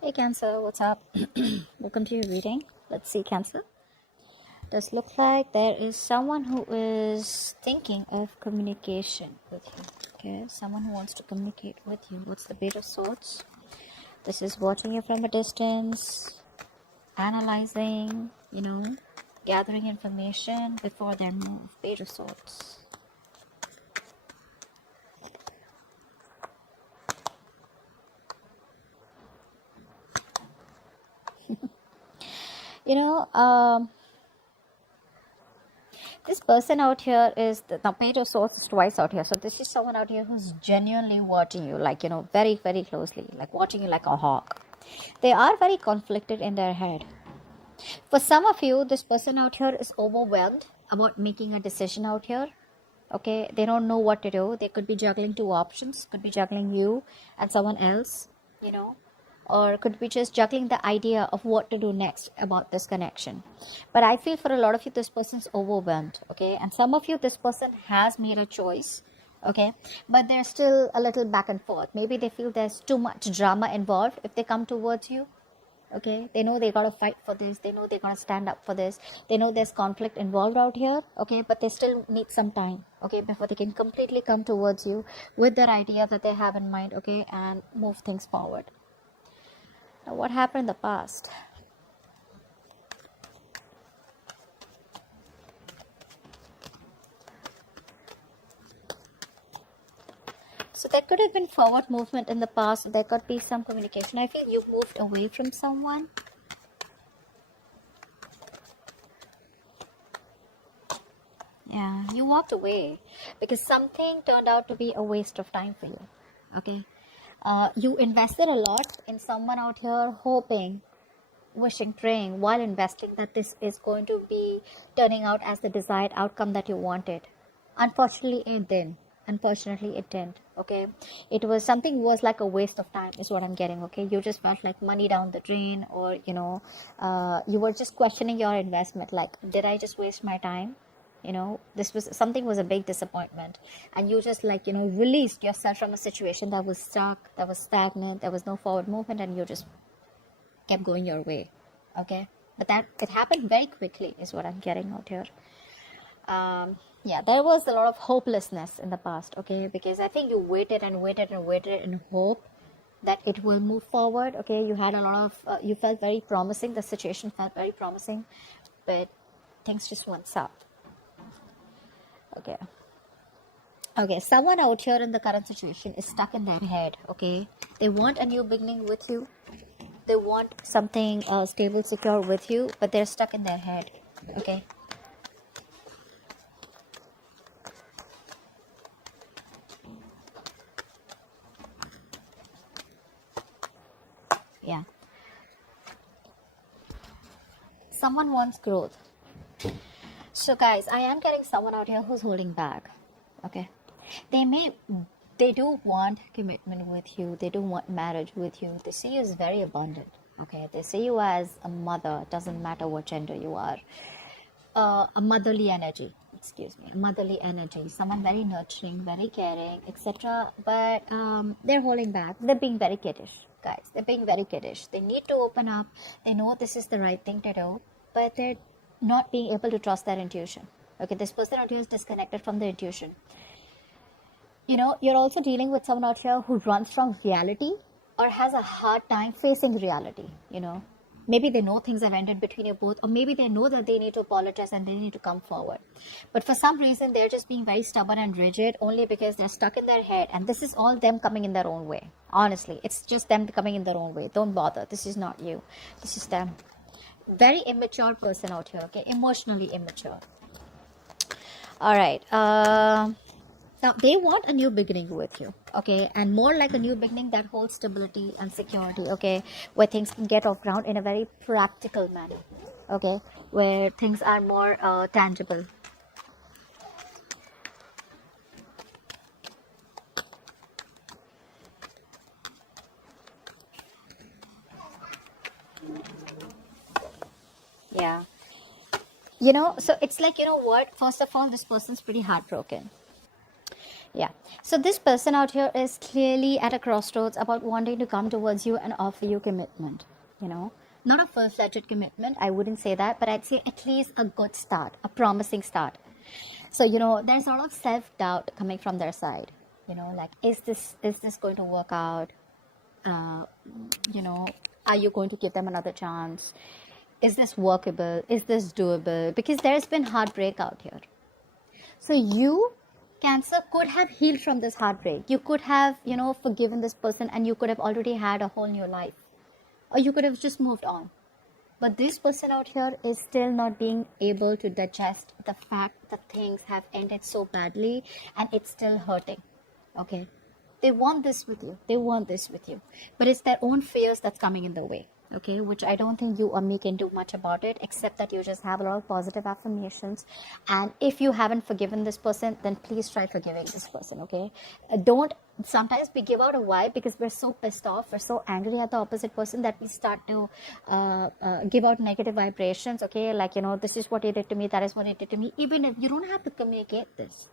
Hey Cancer, what's up? Welcome to your reading. Let's see, Cancer. Does look like there is someone who is thinking of communication with you. Okay, someone who wants to communicate with you. What's the Page of Swords? This is watching you from a distance, analyzing, gathering information before their move. Page of Swords. You know, this person out here is the Page of Swords is twice out here. So this is someone out here who's genuinely watching you, like, very, very closely, like watching you like a hawk. They are very conflicted in their head. For some of you, this person out here is overwhelmed about making a decision out here. Okay, they don't know what to do. They could be juggling two options, could be juggling you and someone else, or could be just juggling the idea of what to do next about this connection. But I feel for a lot of you, this person's overwhelmed. Okay, and some of you, this person has made a choice. Okay, but they're still a little back and forth. Maybe they feel there's too much drama involved if they come towards you. Okay, they know they gotta fight for this, they know they gotta stand up for this, they know there's conflict involved out here. Okay, but they still need some time, okay, before they can completely come towards you with their idea that they have in mind. Okay, and move things forward. Now, what happened in the past? So there could have been forward movement in the past. There could be some communication. I feel you moved away from someone. Yeah, you walked away because something turned out to be a waste of time for you. Okay, you invested a lot in someone out here, hoping, wishing, praying while investing that this is going to be turning out as the desired outcome that you wanted. Unfortunately, it didn't. Okay, it was something was like a waste of time is what I'm getting. Okay, you just felt like money down the drain, or you were just questioning your investment, like, did I just waste my time? This was something, was a big disappointment, and you just, like, released yourself from a situation that was stuck, that was stagnant, there was no forward movement, and you just kept going your way. Okay, but that it happened very quickly is what I'm getting out here. Yeah, there was a lot of hopelessness in the past. Okay, because I think you waited and waited and waited in hope that it will move forward. Okay, you had a lot of you felt very promising, the situation felt very promising, but things just went south. Okay, someone out here in the current situation is stuck in their head. Okay, they want a new beginning with you, they want something stable, secure with you, but they're stuck in their head. Okay, yeah, someone wants growth. So guys, I am getting someone out here who's holding back. Okay, they do want commitment with you, they do want marriage with you, they see you as very abundant. Okay, they see you as a mother, doesn't matter what gender you are. A motherly energy, someone very nurturing, very caring, etc. But they're holding back, they're being very kiddish, guys. They're being very kiddish. They need to open up, they know this is the right thing to do, but they're not being able to trust their intuition. Okay, this person out here is disconnected from their intuition. You're also dealing with someone out here who runs from reality or has a hard time facing reality. Maybe they know things have ended between you both, or maybe they know that they need to apologize and they need to come forward, but for some reason they're just being very stubborn and rigid, only because they're stuck in their head, and this is all them coming in their own way. Honestly, it's just them coming in their own way. Don't bother, this is not you, this is them. Very immature person out here. Okay, emotionally immature. All right, now they want a new beginning with you. Okay, and more like a new beginning that holds stability and security. Okay, where things can get off ground in a very practical manner. Okay, where things are more tangible. Yeah, so it's like, what, first of all, this person's pretty heartbroken. Yeah, So this person out here is clearly at a crossroads about wanting to come towards you and offer you commitment, you know. Not a full-fledged commitment, I wouldn't say that, but I'd say at least a good start, a promising start. So, you know, there's a lot of self-doubt coming from their side, you know, like, is this going to work out? You know, are you going to give them another chance? Is this workable? Is this doable? Because there's been heartbreak out here. So you, Cancer, could have healed from this heartbreak. You could have, you know, forgiven this person, and you could have already had a whole new life. Or you could have just moved on. But this person out here is still not being able to digest the fact that things have ended so badly and it's still hurting. Okay? They want this with you. They want this with you. But it's their own fears that's coming in the way. Okay, which I don't think you or me can do much about it, except that you just have a lot of positive affirmations. And if you haven't forgiven this person, then please try forgiving this person. Okay, don't. Sometimes we give out a vibe because we're so pissed off, we're so angry at the opposite person that we start to give out negative vibrations. Okay, like, you know, this is what he did to me, that is what he did to me. Even if you don't have to communicate this,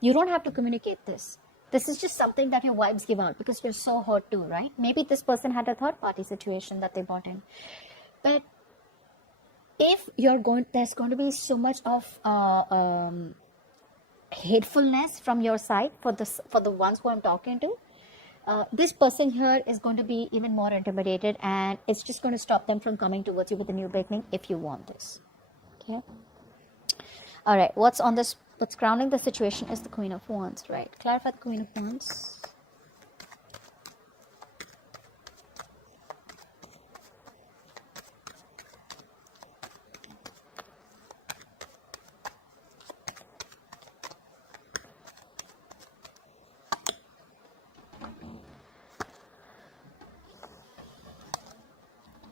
you don't have to communicate this. This is just something that your vibes give out because you're so hurt too, right? Maybe this person had a third party situation that they brought in. But if there's going to be so much of hatefulness from your side for the ones who I'm talking to, this person here is going to be even more intimidated, and it's just going to stop them from coming towards you with a new beginning if you want this. Okay. All right. What's grounding the situation is the Queen of Wands, right? Clarify the Queen of Wands.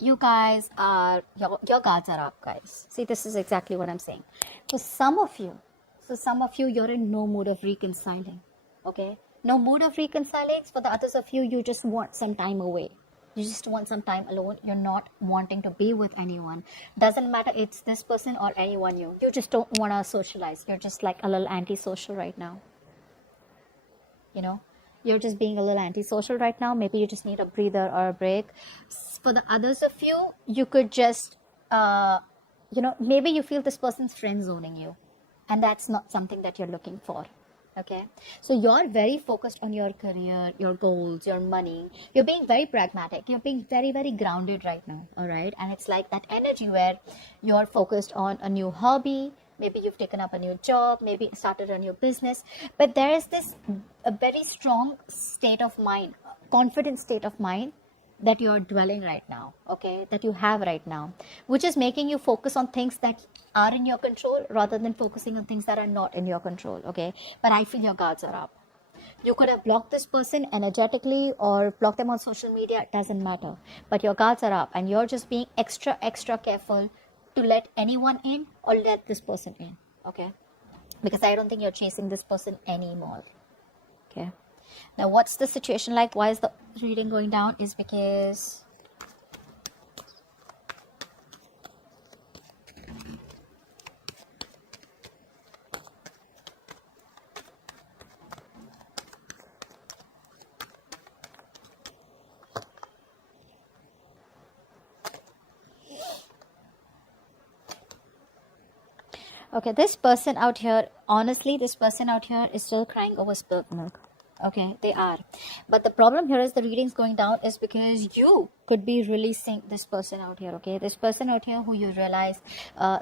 You guys are, your guards are up, guys. See, this is exactly what I'm saying. For some of you, you're in no mood of reconciling. Okay? No mood of reconciling. For the others of you, you just want some time away. You just want some time alone. You're not wanting to be with anyone. Doesn't matter it's this person or anyone you. You just don't want to socialize. You're just like a little antisocial right now. You know? You're just being a little antisocial right now. Maybe you just need a breather or a break. For the others of you, you could just, you know, maybe you feel this person's friend zoning you. And that's not something that you're looking for. Okay. So you're very focused on your career, your goals, your money. You're being very pragmatic. You're being very, very grounded right now. All right. And it's like that energy where you're focused on a new hobby. Maybe you've taken up a new job, maybe started a new business, but there is this a very strong state of mind, confident state of mind that you're dwelling right now, okay, that you have right now, which is making you focus on things that are in your control rather than focusing on things that are not in your control, okay. But I feel your guards are up. You could have blocked this person energetically or blocked them on social media, it doesn't matter, but your guards are up and you're just being extra careful to let anyone in or let this person in, okay? Because I don't think you're chasing this person anymore, okay? Now, what's the situation like? Why is the reading going down? Is because okay, this person out here, honestly, this person out here is still crying over spilled milk. Okay, they are. But the problem here is the readings going down is because you could be releasing this person out here, okay? This person out here who you realize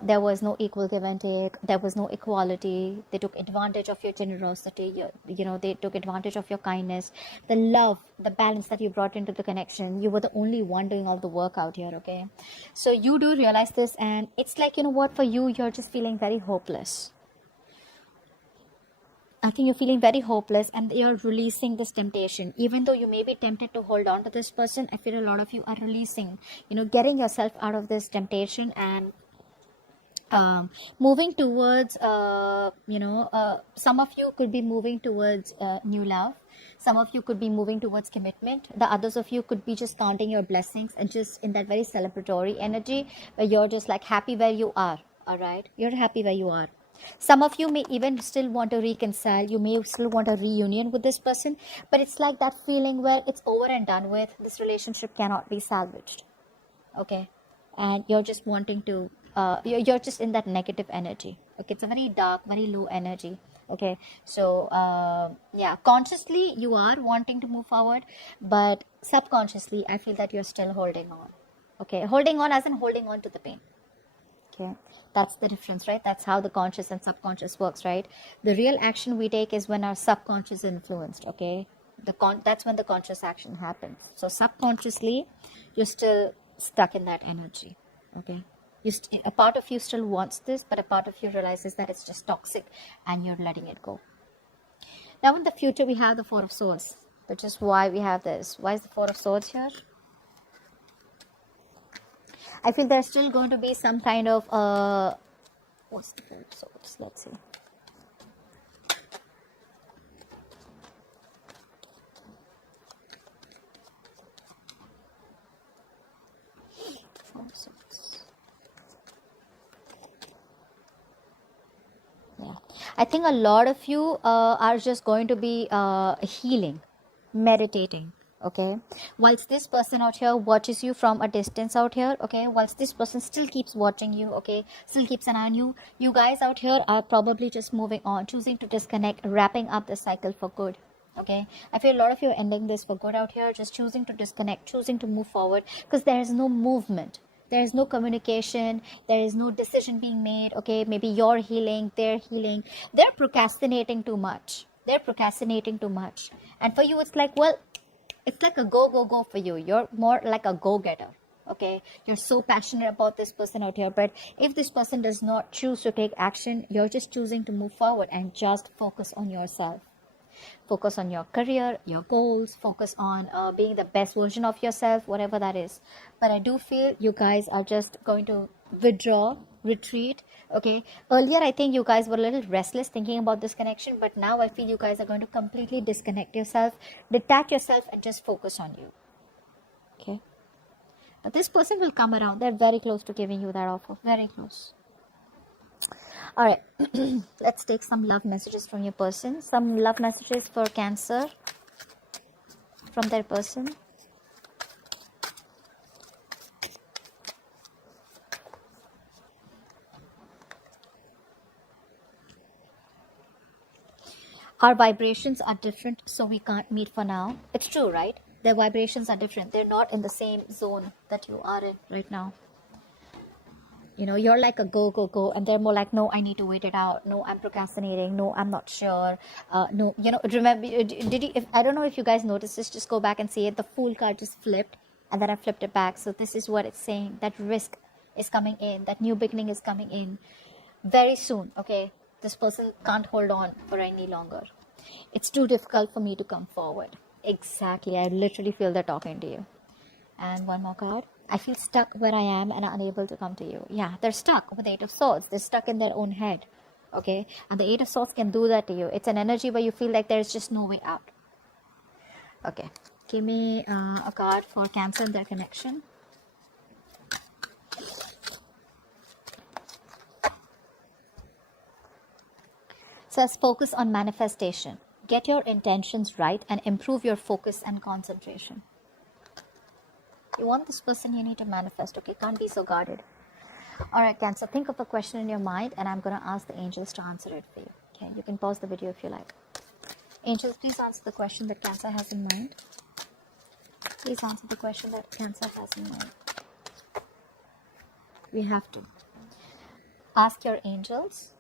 there was no equal give and take, there was no equality. They took advantage of your generosity, you know, they took advantage of your kindness, the love, the balance that you brought into the connection. You were the only one doing all the work out here, okay? So you do realize this, and it's like, you know what, for you, you're just feeling very hopeless. I think you're feeling very hopeless and you're releasing this temptation. Even though you may be tempted to hold on to this person, I feel a lot of you are releasing, you know, getting yourself out of this temptation and moving towards, some of you could be moving towards new love. Some of you could be moving towards commitment. The others of you could be just counting your blessings and just in that very celebratory energy where you're just like happy where you are. All right. You're happy where you are. Some of you may even still want to reconcile. You may still want a reunion with this person, but it's like that feeling where it's over and done with. This relationship cannot be salvaged. Okay, and you're just wanting to you're just in that negative energy. Okay, it's a very dark, very low energy. Okay, so yeah, consciously you are wanting to move forward, but subconsciously I feel that you're still holding on. Okay, holding on as in holding on to the pain. Okay, that's the difference, right? That's how the conscious and subconscious works, right? The real action we take is when our subconscious is influenced. Okay, that's when the conscious action happens. So subconsciously you're still stuck in that energy. Okay, a part of you still wants this, but a part of you realizes that it's just toxic and you're letting it go. Now in the future we have the Four of Swords, which is why we have this. Why is the Four of Swords here? I feel there's still going to be some kind of what's the Four of Swords? Let's see. Four of Swords. Yeah, I think a lot of you are just going to be healing, meditating. Okay, whilst this person out here watches you from a distance out here, okay, whilst this person still keeps watching you, okay, still keeps an eye on you, you guys out here are probably just moving on, choosing to disconnect, wrapping up the cycle for good. Okay, I feel a lot of you are ending this for good out here, just choosing to disconnect, choosing to move forward, because there is no movement, there is no communication, there is no decision being made. Okay, maybe you're healing, they're healing, they're procrastinating too much, and for you it's like, well, it's like a go for you. You're more like a go-getter. Okay, you're so passionate about this person out here, but if this person does not choose to take action, you're just choosing to move forward and just focus on yourself. Focus on your career, your goals, focus on being the best version of yourself, whatever that is. But I do feel you guys are just going to withdraw, retreat. Okay, earlier I think you guys were a little restless thinking about this connection, but now I feel you guys are going to completely disconnect yourself, detach yourself, and just focus on you. Okay, now this person will come around. They're very close to giving you that offer, very close. All right, let's take some love messages from your person. Some love messages for Cancer from their person. Our vibrations are different, so we can't meet for now. It's true, right? Their vibrations are different. They're not in the same zone that you are in right now. You know, you're like a go, and they're more like, no, I need to wait it out. No, I'm procrastinating. No, I'm not sure. No, you know, remember, I don't know if you guys noticed this, just go back and see it. The Fool card just flipped, and then I flipped it back. So this is what it's saying, that risk is coming in, that new beginning is coming in very soon. Okay, this person can't hold on for any longer. It's too difficult for me to come forward. Exactly, I literally feel they're talking to you. And one more card. I feel stuck where I am and unable to come to you. Yeah, they're stuck with the Eight of Swords. They're stuck in their own head. Okay, and the Eight of Swords can do that to you. It's an energy where you feel like there's just no way out. Okay, give me a card for Cancer and their connection. Says focus on manifestation. Get your intentions right and improve your focus and concentration. You want this person, you need to manifest. Okay, can't be so guarded. All right, Cancer, think of a question in your mind and I'm going to ask the angels to answer it for you. Okay, you can pause the video if you like. Angels, please answer the question that Cancer has in mind. Please answer the question that Cancer has in mind. We have to ask your angels.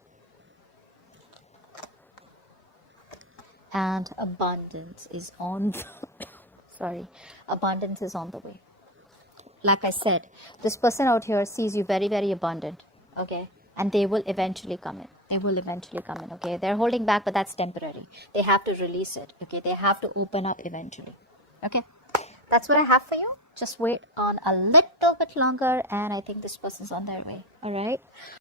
And abundance is on the abundance is on the way. Like I said, this person out here sees you very, very abundant. Okay, and they will eventually come in. Okay, they're holding back, but that's temporary. They have to release it. Okay, they have to open up eventually. Okay, that's what I have for you. Just wait on a little bit longer and I think this person's on their way. All right.